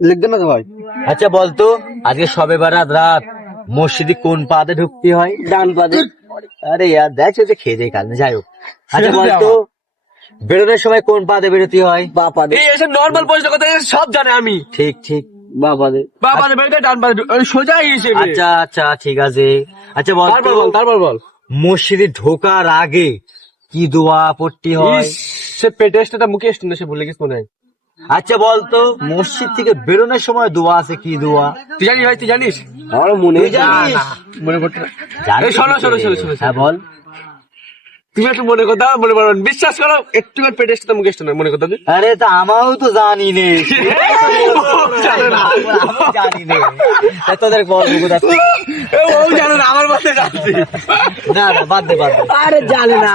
লিখবে না তো ভাই? আচ্ছা বলতো আজকে সবে বারাত রাত মসজিদে কোন পাদে ঢুকতে হয়? ডান পাদে। আরে ইয়ার দেখ সে খেয়ে দেয় কাল যাই হোক। আচ্ছা বলতো বেরোনোর সময় কোন পাদে বেরোতে হয়? বা পাদে। এই এসব নর্মাল প্রশ্ন কথা সব জানে আমি। ঠিক ঠিক। বা পাদে। বাবা বেরোতে ডান পাশে সোজা হিসেবে। আচ্ছা আচ্ছা ঠিক আছে। আচ্ছা বলতো তারপর বল। মসজিদে ঢোকার আগে কি দোয়া পড়তে হয়? ইস, সে পেটেস্টটা মুখে এসছে না, সে ভুলে গেছে মনে হয়। আচ্ছা বলতো মসজিদ থেকে বেরোনোর সময় দোয়া আছে কি দোয়া? তুই জানিস ভাই, তুই জানিস? আমার মনে তুই জানিস? মনে করতে না। জানিস এই শোনো, কি শোনো, করে? শোনো, শোনো, হ্যাঁ বল। তুমি একটু মনে করতে মনে পারবেন, বিশ্বাস করো একটু পেটেস্টটা মুখে এসছে না, মনে করতে হবে। আরে তা আমারও তো জানি নে। জানে না। আমি জানি নে। তা তোদের বলবো কোথা থেকে? ও জানে না, আমার মাথায় যাচ্ছে। না না বাদ দে বাদ দে। আরে জানে না।